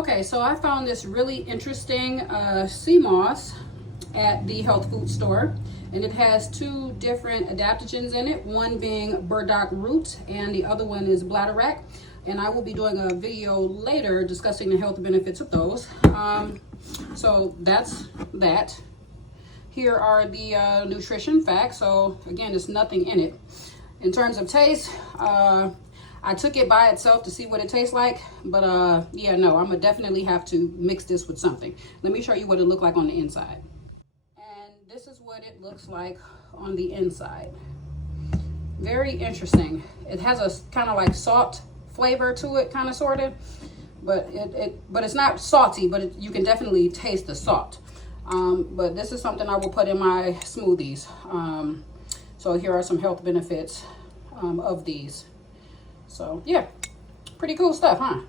Okay, so I found this really interesting sea moss at the health food store, and it has two different adaptogens in it, one being burdock root and the other one is bladderwrack. And I will be doing a video later discussing the health benefits of those. So that's that. Here are the nutrition facts. So again, there's nothing in it. In terms of taste, I took it by itself to see what it tastes like, but yeah, no, I'm gonna definitely have to mix this with something. Let me show you what it looked like on the inside. And this is what it looks like on the inside. Very interesting. It has a kind of like salt flavor to it, kind of sort of, but it's not salty, but you can definitely taste the salt. But this is something I will put in my smoothies. So here are some health benefits of these. So yeah, pretty cool stuff, huh?